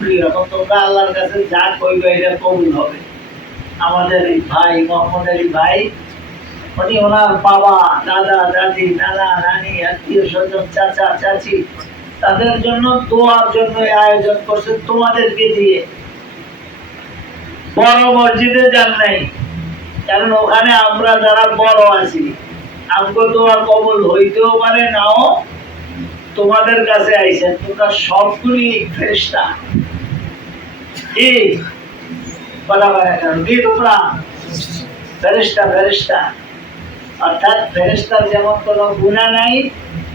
এরকম তোমরা আল্লাহর কাছে যা কইবে এটা কবুল হবে। আমাদের এই ভাই মোহাম্মদ আলী ভাই, উনি ওনার বাবা দাদা দাদি নানা নানি আত্মীয় স্বজন চাচা চাচি তাদের জন্য দোয়ার জন্য আয়োজন করছে তোমাদেরকে দিয়ে। বড় মসজিদে যান নাই, কারণ ওখানে আমরা যারা বড় আছি আমগো দোয়া কবুল হইতেও পারে নাও। তোমাদের কাছে আইছেন, তোমরা সবগুলি ফেরেশতা। কি বলা হয় কি তোমরা ফেরেশতা? ফেরেশতা অর্থাৎ ফেরেশতার যেমন কোনো গুনাহ নাই,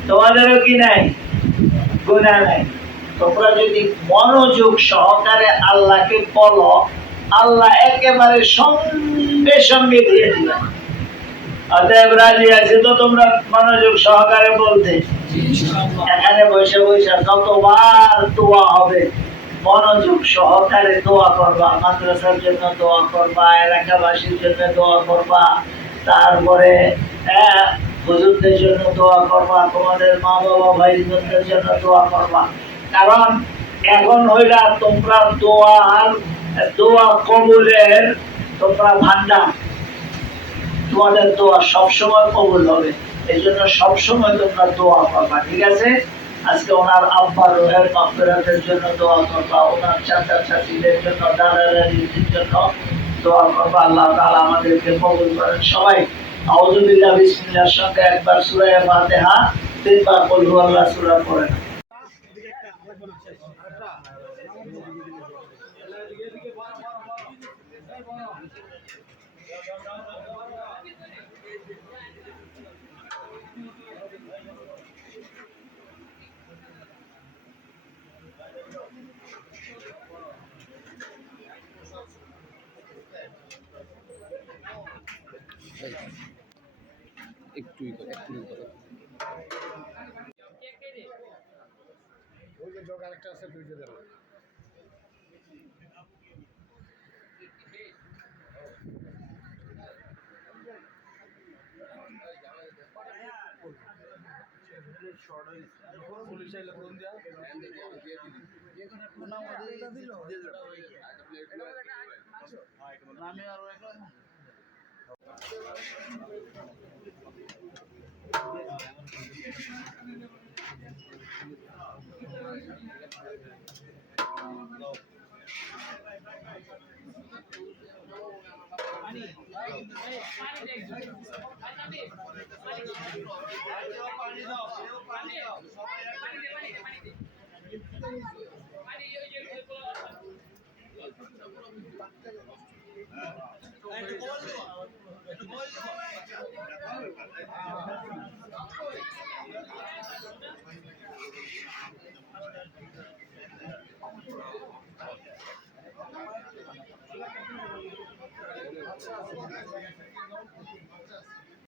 তোমাদেরও কি নাই? গুনাহ নাই। তোমরা যদি মনোযোগ সহকারে আল্লাহকে বলো, আল্লাহ একেবারে সঙ্গে সঙ্গে দিয়ে দিবেন। অতএব রাজি আছে তো তোমরা মনোযোগ সহকারে বলতে? এখানে বসে বসে যতবার দোয়া হবে মনোযোগ সহকারে দোয়া করবা। মাদ্রাসার জন্য দোয়া করবা, এলাকাবাসীর জন্য দোয়া করবা, তারপরে হুজুরদের জন্য দোয়া করবা, তোমাদের মা বাবা ভাই বোনদের জন্য দোয়া করবা। কারণ এখন হইলা তোমরা দোয়া কবুলের তোমরা ভান্ডার। তোমাদের দোয়া সবসময় কবুল হবে, এই জন্য সবসময় তোমরা দোয়া করবা। ঠিক আছে? আজকে ওনার আব্বা রোহের মাগফিরাতের জন্য দোয়া করবা, ওনার চাচা চাচিদের জন্য দাদা দাদিদের জন্য দোয়া করবা। আল্লাহ তাআলা আমাদেরকে কবুল করেন। সবাই আউযু বিল্লাহি বিসমিল্লাহর সঙ্গে একবার সূরা ফাতিহা, তিনবার কুল হুয়াল্লাহ সূরা পড়েন। একটু ওই যে জগ আরেকটা আছে দুইটা দেবো। পুলিশ আইলে ফোন দেয়া আমি আরো একটা